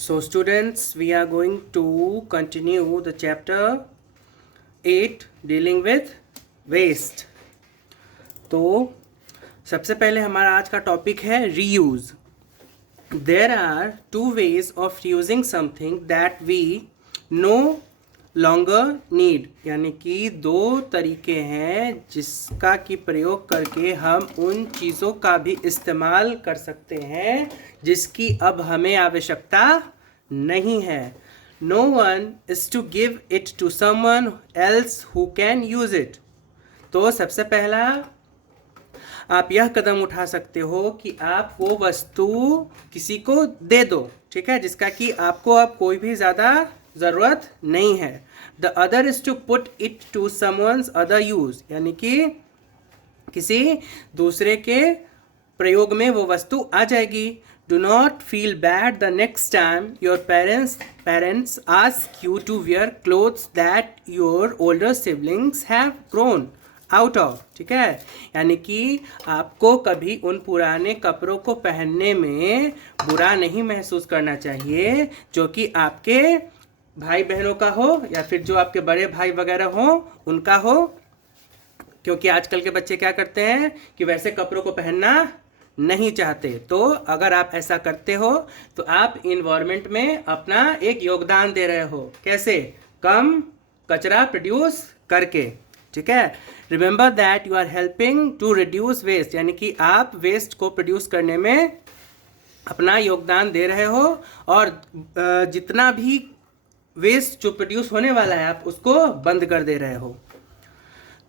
So students, we are going to continue the chapter 8 dealing with waste. तो सबसे पहले हमारा आज का टॉपिक है reuse. There are two ways of reusing something that we no longer need. यानी कि दो तरीके हैं जिसका कि प्रयोग करके हम उन चीज़ों का भी इस्तेमाल कर सकते हैं जिसकी अब हमें आवश्यकता नहीं है. No one is to give it to someone else who can use it. तो सबसे पहला आप यह कदम उठा सकते हो कि आप वो वस्तु किसी को दे दो, ठीक है, जिसका कि आपको अब कोई भी ज़्यादा ज़रूरत नहीं है. The other is to put it to someone's other use, यानी कि किसी दूसरे के प्रयोग में वो वस्तु आ जाएगी. Do not feel bad the next time your parents ask you to wear clothes that your older siblings have grown out of, ठीक है. यानी कि आपको कभी उन पुराने कपड़ों को पहनने में बुरा नहीं महसूस करना चाहिए जो कि आपके भाई बहनों का हो या फिर जो आपके बड़े भाई वगैरह हो उनका हो, क्योंकि आजकल के बच्चे क्या करते हैं कि वैसे कपड़ों को पहनना नहीं चाहते. तो अगर आप ऐसा करते हो तो आप इन्वायरमेंट में अपना एक योगदान दे रहे हो. कैसे? कम कचरा प्रोड्यूस करके, ठीक है. Remember that you are helping to reduce waste, यानी कि आप वेस्ट को प्रोड्यूस करने में अपना योगदान दे रहे हो और जितना भी वेस्ट जो प्रोड्यूस होने वाला है आप उसको बंद कर दे रहे हो.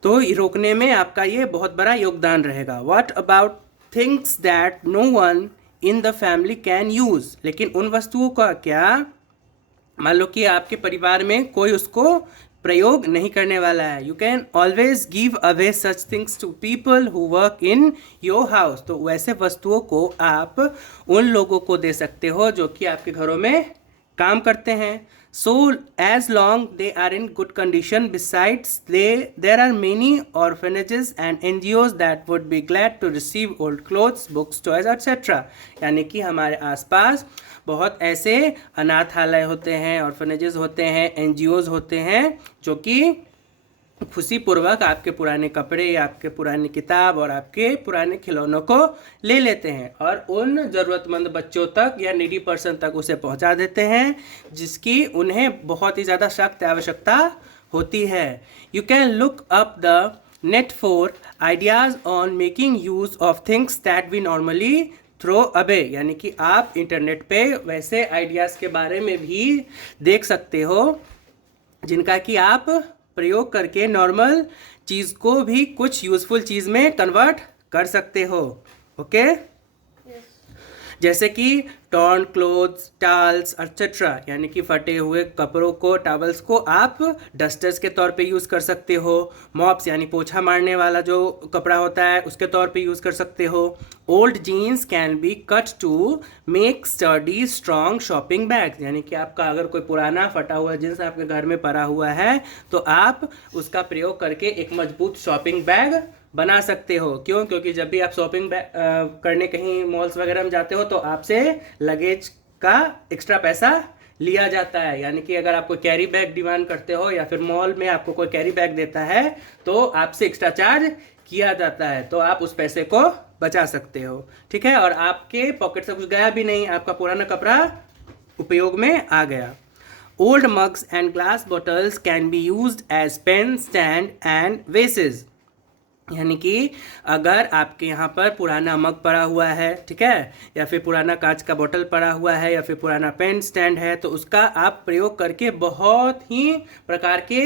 तो रोकने में आपका ये बहुत बड़ा योगदान रहेगा. What about things that no one in the family can use, लेकिन उन वस्तुओं का क्या? मान लो कि आपके परिवार में कोई उसको प्रयोग नहीं करने वाला है. You can always give away such things to people who work in your house. तो वैसे वस्तुओं को आप उन लोगों को दे सकते हो जो कि आपके घरों में काम करते हैं. So as long they are in good condition, besides there are many orphanages and NGOs that would be glad to receive old clothes, books, toys, etc. यानी कि हमारे आसपास बहुत ऐसे अनाथालय होते हैं, ऑर्फनेजेस होते हैं, NGOs होते हैं जो कि खुशी पूर्वक आपके पुराने कपड़े या आपके पुरानी किताब और आपके पुराने खिलौनों को ले लेते हैं और उन ज़रूरतमंद बच्चों तक या नीडी पर्सन तक उसे पहुंचा देते हैं जिसकी उन्हें बहुत ही ज़्यादा सख्त आवश्यकता होती है. You can look up the net for ideas on making use of things that we normally throw away, यानी कि आप इंटरनेट पे वैसे आइडियाज़ के बारे में भी देख सकते हो जिनका कि आप प्रयोग करके नॉर्मल चीज़ को भी कुछ यूज़फुल चीज़ में कन्वर्ट कर सकते हो. ओके, जैसे कि टॉर्न क्लोथ्स, टाल्स एक्सेट्रा, यानी कि फटे हुए कपड़ों को, टावल्स को आप डस्टर्स के तौर पे यूज़ कर सकते हो. मॉप्स यानी पोछा मारने वाला जो कपड़ा होता है उसके तौर पे यूज़ कर सकते हो. Old jeans can be cut to make sturdy strong shopping bags, यानी कि आपका अगर कोई पुराना फटा हुआ जीन्स आपके घर में पड़ा हुआ है तो आप उसका प्रयोग करके एक मजबूत शॉपिंग बैग बना सकते हो. क्यों? क्योंकि जब भी आप शॉपिंग करने कहीं मॉल्स वगैरह में जाते हो तो आपसे लगेज का एक्स्ट्रा पैसा लिया जाता है. यानी कि अगर आप कोई कैरी बैग डिमांड करते हो या फिर मॉल में आपको कोई कैरी बैग देता है तो आपसे एक्स्ट्रा चार्ज किया जाता है. तो आप उस पैसे को बचा सकते हो, ठीक है, और आपके पॉकेट से कुछ गया भी नहीं, आपका पुराना कपड़ा उपयोग में आ गया. Old mugs and glass bottles can be used as pen stand and vases, यानी कि अगर आपके यहाँ पर पुराना मग पड़ा हुआ है, ठीक है, या फिर पुराना कांच का बोतल पड़ा हुआ है या फिर पुराना पेन स्टैंड है तो उसका आप प्रयोग करके बहुत ही प्रकार के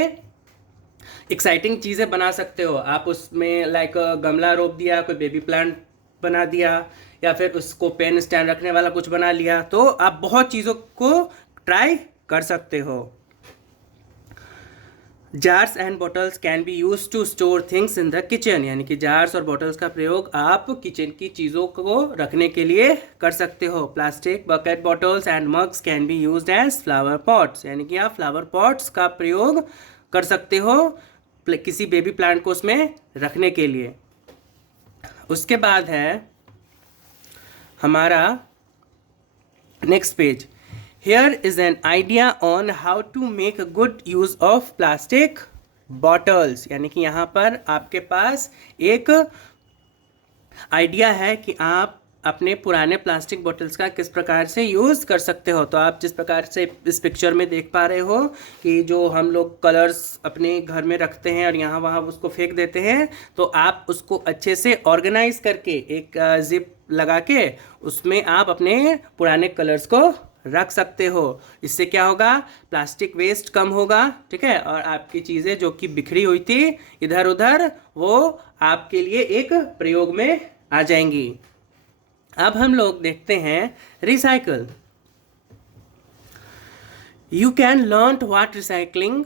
एक्साइटिंग चीज़ें बना सकते हो. आप उसमें लाइक गमला रोप दिया, कोई बेबी प्लांट बना दिया या फिर उसको पेन स्टैंड रखने वाला कुछ बना लिया, तो आप बहुत चीज़ों को ट्राई कर सकते हो. Jars and bottles can be use to store things in the kitchen, यानी कि जार्स और बॉटल्स का प्रयोग आप किचन की चीज़ों को रखने के लिए कर सकते हो. Plastic bucket bottles and mugs can be used as flower pots, यानी कि आप फ्लावर पॉट्स का प्रयोग कर सकते हो किसी बेबी प्लांट को उसमें रखने के लिए. उसके बाद है हमारा next page, Here is an idea on how to make a good use of plastic bottles. यानी कि यहाँ पर आपके पास एक आइडिया है कि आप अपने पुराने प्लास्टिक बोतल्स का किस प्रकार से यूज़ कर सकते हो। तो आप जिस प्रकार से इस पिक्चर में देख पा रहे हो कि जो हम लोग कलर्स अपने घर में रखते हैं और यहाँ वहाँ उसको फेंक देते हैं, तो आप उसको अच्छे से ऑर्गेनाइज करके एक जिप लगा के उसमें आप अपने पुराने कलर्स को रख सकते हो। इससे क्या होगा, प्लास्टिक वेस्ट कम होगा, ठीक है, और आपकी चीज़ें जो कि बिखरी हुई थी इधर उधर वो आपके लिए एक प्रयोग में आ जाएंगी। अब हम लोग देखते हैं recycle. You can learn what recycling,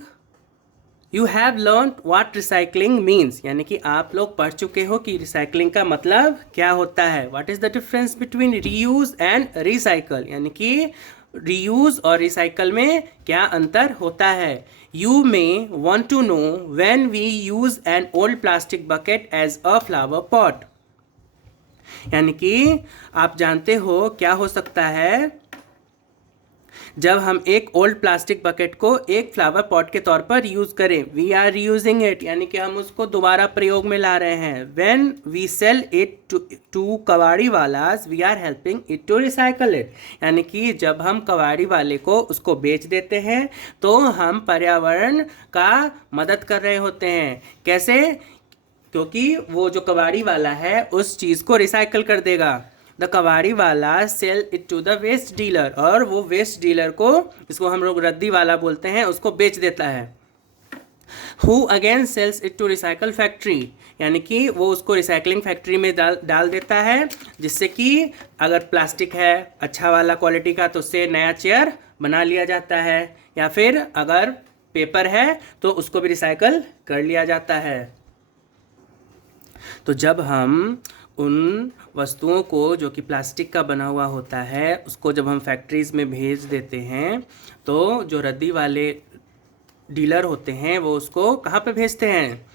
you have learn what recycling means, यानी कि आप लोग पढ़ चुके हो कि रिसाइकलिंग का मतलब क्या होता है। What is the difference between reuse and recycle, यानी कि रीयूज और रिसाइकल में क्या अंतर होता है। You may want to know when we use an old plastic bucket as a flower pot, यानी कि आप जानते हो क्या हो सकता है जब हम एक ओल्ड प्लास्टिक बकेट को एक फ्लावर पॉट के तौर पर यूज करें। वी आर रीयूजिंग इट, यानी कि हम उसको दोबारा प्रयोग में ला रहे हैं। When we sell it to kabadi walas we are helping it to recycle it, यानी कि जब हम कबाड़ी वाले को उसको बेच देते हैं तो हम पर्यावरण का मदद कर रहे होते हैं। कैसे, क्योंकि वो जो कबाड़ी वाला है उस चीज़ को रिसाइकल कर देगा। द कबाड़ी वाला sell it to the waste dealer, और वो वेस्ट डीलर को, इसको हम लोग रद्दी वाला बोलते हैं, उसको बेच देता है। Who again sells it to recycle factory, यानी कि वो उसको रिसाइकलिंग फैक्ट्री में डाल देता है, जिससे कि अगर प्लास्टिक है अच्छा वाला क्वालिटी का तो उससे नया चेयर बना लिया जाता है, या फिर अगर पेपर है तो उसको भी रिसाइकल कर लिया जाता है। तो जब हम उन वस्तुओं को जो कि प्लास्टिक का बना हुआ होता है उसको जब हम फैक्ट्रीज़ में भेज देते हैं तो जो रद्दी वाले डीलर होते हैं वो उसको कहाँ पे भेजते हैं,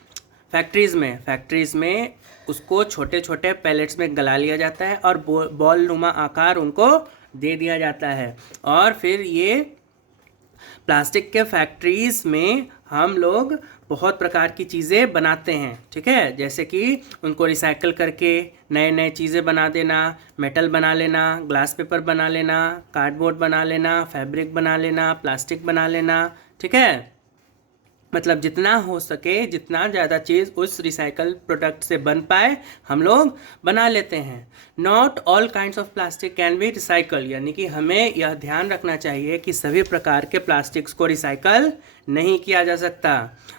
फैक्ट्रीज़ में। फैक्ट्रीज़ में उसको छोटे छोटे पैलेट्स में गला लिया जाता है और बॉल नुमा आकार उनको दे दिया जाता है, और फिर ये प्लास्टिक के फैक्ट्रीज़ में हम लोग बहुत प्रकार की चीज़ें बनाते हैं, ठीक है, जैसे कि उनको रिसाइकल करके नए नए चीज़ें बना देना, मेटल बना लेना, ग्लास पेपर बना लेना, कार्डबोर्ड बना लेना, फैब्रिक बना लेना, प्लास्टिक बना लेना, ठीक है। मतलब जितना हो सके, जितना ज़्यादा चीज़ उस रिसाइकल प्रोडक्ट से बन पाए हम लोग बना लेते हैं। Not all kinds of plastic can be recycle, यानी कि हमें यह ध्यान रखना चाहिए कि सभी प्रकार के प्लास्टिक्स को रिसाइकल नहीं किया जा सकता।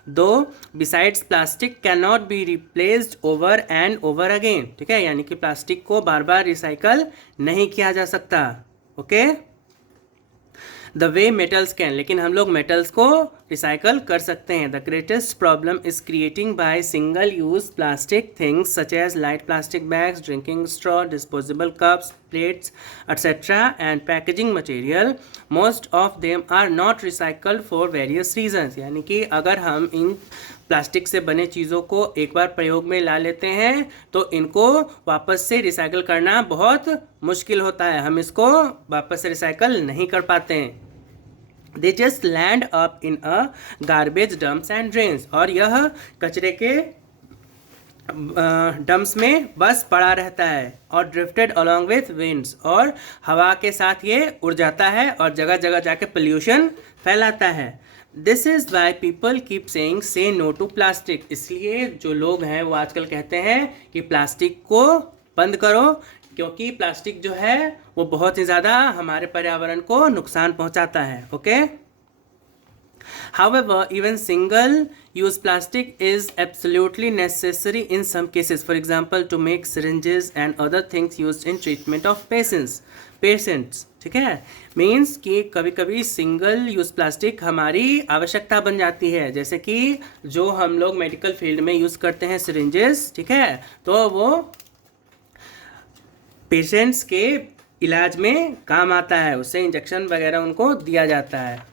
दो besides plastic can not be replaced over and over again, ठीक है, यानी कि प्लास्टिक को बार बार रिसाइकल नहीं किया जा सकता। Okay, the way metals can, लेकिन हम लोग मेटल्स को रिसाइकल कर सकते हैं। The greatest problem is creating by single use plastic things such as light plastic bags, drinking straw, disposable cups, plates etcetera and packaging material. Most of them are not recycled for various reasons, यानी कि अगर हम इन plastic से बने चीज़ों को एक बार प्रयोग में ला लेते हैं तो इनको वापस से रिसाइकल करना बहुत मुश्किल होता है, हम इसको वापस से रिसाइकल नहीं कर पाते हैं। They just land up in a garbage dumps and drains, और यह कचरे के डम्प्स में बस पड़ा रहता है, और ड्रिफ्टेड अलॉन्ग विथ विंड्स, और हवा के साथ ये उड़ जाता है और जगह जगह जाके पोल्यूशन फैलाता है। This is why people keep saying से नो टू प्लास्टिक, इसलिए जो लोग हैं वो आजकल कहते हैं कि प्लास्टिक को बंद करो, क्योंकि प्लास्टिक जो है वो बहुत ही ज़्यादा हमारे पर्यावरण को नुकसान पहुंचाता है। Okay, However, even single-use plastic is absolutely necessary in some cases. For example, to make syringes and other things used in treatment of patients. ठीक है, मीन्स कि कभी कभी सिंगल यूज़ प्लास्टिक हमारी आवश्यकता बन जाती है, जैसे कि जो हम लोग मेडिकल फील्ड में यूज़ करते हैं सिरिंजेस, ठीक है, तो वो पेशेंट्स के इलाज में काम आता है, उससे इंजेक्शन वगैरह उनको दिया जाता है।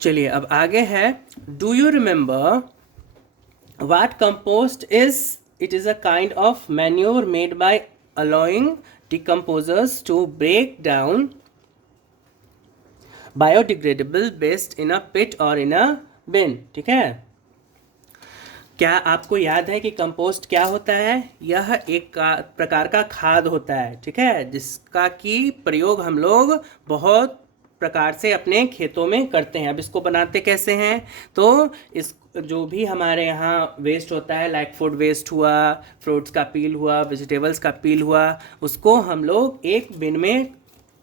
चलिए अब आगे है, do you remember what compost is? It is a kind of manure made by allowing decomposers to break down biodegradable waste in a pit or in a bin। ठीक है, क्या आपको याद है कि कंपोस्ट क्या होता है? यह एक प्रकार का खाद होता है, ठीक है, जिसका कि प्रयोग हम लोग बहुत प्रकार से अपने खेतों में करते हैं। अब इसको बनाते कैसे हैं? तो इस जो भी हमारे यहाँ वेस्ट होता है, लाइक फूड वेस्ट हुआ, फ्रूट्स का पील हुआ, वेजिटेबल्स का पील हुआ, उसको हम लोग एक बिन में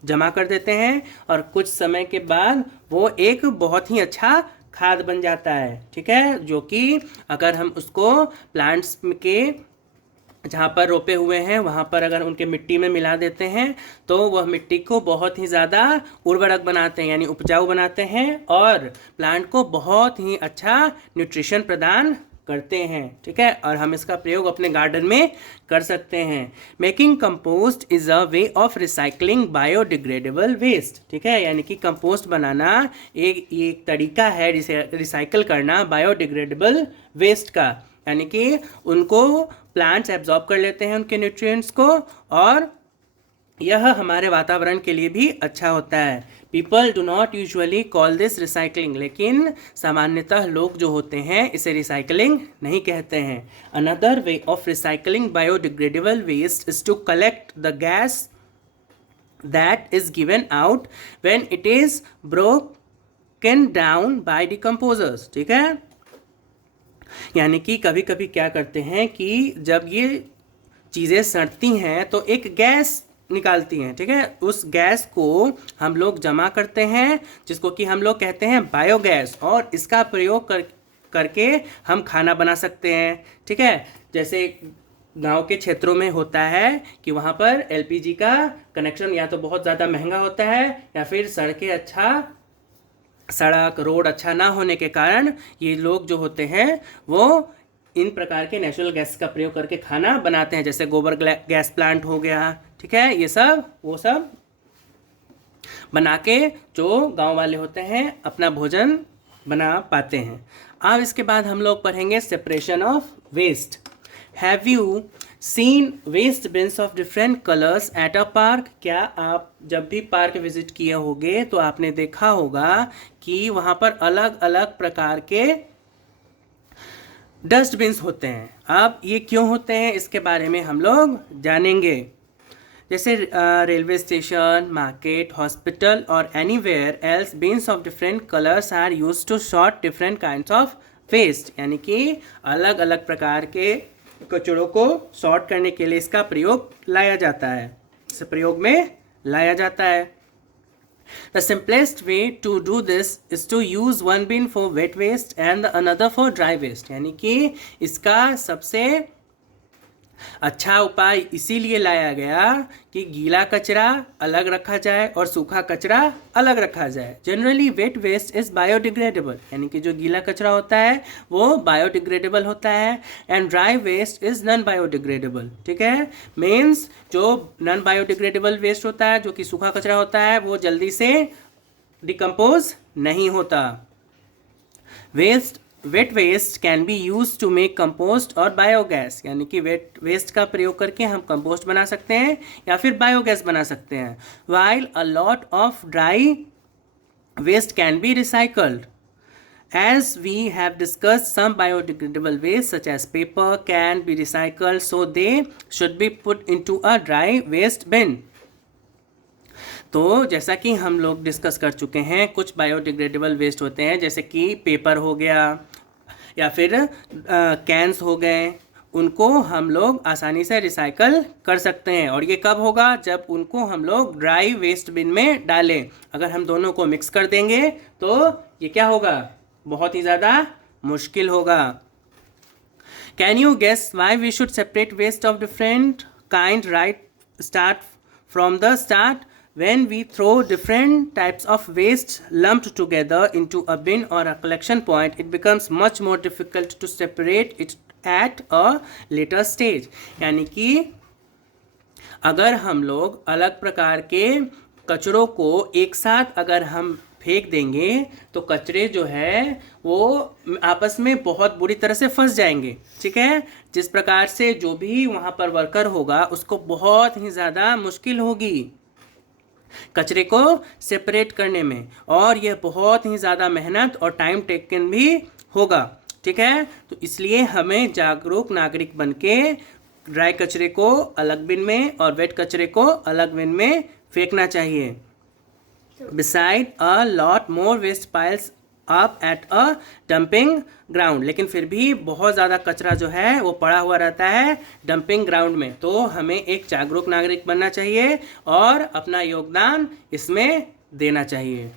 जमा कर देते हैं और कुछ समय के बाद वो एक बहुत ही अच्छा खाद बन जाता है। ठीक है, जो कि अगर हम उसको प्लांट्स के जहाँ पर रोपे हुए हैं वहाँ पर अगर उनके मिट्टी में मिला देते हैं तो वह मिट्टी को बहुत ही ज़्यादा उर्वरक बनाते हैं, यानी उपजाऊ बनाते हैं और प्लांट को बहुत ही अच्छा न्यूट्रिशन प्रदान करते हैं। ठीक है, और हम इसका प्रयोग अपने गार्डन में कर सकते हैं। Making compost is a way of recycling biodegradable waste. ठीक है, यानी कि कंपोस्ट बनाना एक तरीका है रिसाइकल करना बायोडिग्रेडेबल वेस्ट का, यानी कि उनको प्लांट्स एब्जॉर्ब कर लेते हैं उनके न्यूट्रिएंट्स को और यह हमारे वातावरण के लिए भी अच्छा होता है। People do not usually call this recycling, लेकिन सामान्यतः लोग जो होते हैं इसे रिसाइकलिंग नहीं कहते हैं। Another way of recycling biodegradable waste is to collect the gas that is given out when it is broken down by decomposers. ठीक है, यानी कि कभी कभी क्या करते हैं कि जब ये चीज़ें सड़ती हैं तो एक गैस निकालती हैं। ठीक है, उस गैस को हम लोग जमा करते हैं जिसको कि हम लोग कहते हैं बायोगैस, और इसका प्रयोग करके हम खाना बना सकते हैं। ठीक है, जैसे गांव के क्षेत्रों में होता है कि वहाँ पर एलपीजी का कनेक्शन या तो बहुत ज़्यादा महंगा होता है या फिर सड़क रोड अच्छा ना होने के कारण ये लोग जो होते हैं वो इन प्रकार के नेचुरल गैस का प्रयोग करके खाना बनाते हैं, जैसे गोबर गैस प्लांट हो गया। ठीक है, ये सब वो सब बना के जो गांव वाले होते हैं अपना भोजन बना पाते हैं। अब इसके बाद हम लोग पढ़ेंगे separation of waste. Have you seen waste bins of different colours at a park? क्या आप जब भी पार्क विजिट किए होंगे तो आपने देखा होगा कि वहाँ पर अलग अलग प्रकार के डस्टबिन्स होते हैं। अब ये क्यों होते हैं इसके बारे में हम लोग जानेंगे। जैसे रेलवे स्टेशन, मार्केट, हॉस्पिटल और anywhere else bins of different colours are use to sort different kinds of waste, यानी कि अलग अलग प्रकार के कचड़ों को सॉर्ट करने के लिए इसका प्रयोग लाया जाता है, इस प्रयोग में लाया जाता है। The simplest way to do this is to use one bin for wet waste and the another for dry waste, यानी कि इसका सबसे अच्छा उपाय इसीलिए लाया गया कि गीला कचरा अलग रखा जाए और सूखा कचरा अलग रखा जाए। Generally wet waste is biodegradable, यानी कि जो गीला कचरा होता है वो बायोडिग्रेडेबल होता है, and dry waste is non biodegradable. ठीक है, मीन्स जो नॉन बायोडिग्रेडेबल वेस्ट होता है, जो कि सूखा कचरा होता है, वो जल्दी से डिकम्पोज नहीं होता। Wet waste can be use to make compost और बायोगैस, यानी कि वेट वेस्ट का प्रयोग करके हम कंपोस्ट बना सकते हैं या फिर बायोगैस बना सकते हैं। While a lot of dry waste can be recycled, as we have discussed, some biodegradable waste such as paper can be recycled, so they should be put into a dry waste bin। तो जैसा कि हम लोग discuss कर चुके हैं, कुछ biodegradable waste होते हैं जैसे कि पेपर हो गया या फिर कैंस हो गए, उनको हम लोग आसानी से रिसाइकल कर सकते हैं। और ये कब होगा? जब उनको हम लोग ड्राई वेस्ट बिन में डालें। अगर हम दोनों को मिक्स कर देंगे तो ये क्या होगा? बहुत ही ज़्यादा मुश्किल होगा। Can you guess why we should separate waste of different kind start from the start? When we throw different types of waste lumped together into a bin or a collection point, it becomes much more difficult to separate it at a later stage। यानी कि अगर हम लोग अलग प्रकार के कचरों को एक साथ अगर हम फेंक देंगे तो कचरे जो है वो आपस में बहुत बुरी तरह से फंस जाएंगे। ठीक है, जिस प्रकार से जो भी वहाँ पर वर्कर होगा उसको बहुत ही ज़्यादा मुश्किल होगी कचरे को सेपरेट करने में, और यह बहुत ही ज़्यादा मेहनत और टाइम टेकन भी होगा। ठीक है, तो इसलिए हमें जागरूक नागरिक बनके ड्राई कचरे को अलग बिन में और वेट कचरे को अलग बिन में फेंकना चाहिए। Beside a lot more waste piles up at a dumping ground, लेकिन फिर भी बहुत ज़्यादा कचरा जो है वो पड़ा हुआ रहता है डंपिंग ग्राउंड में। तो हमें एक जागरूक नागरिक बनना चाहिए और अपना योगदान इसमें देना चाहिए।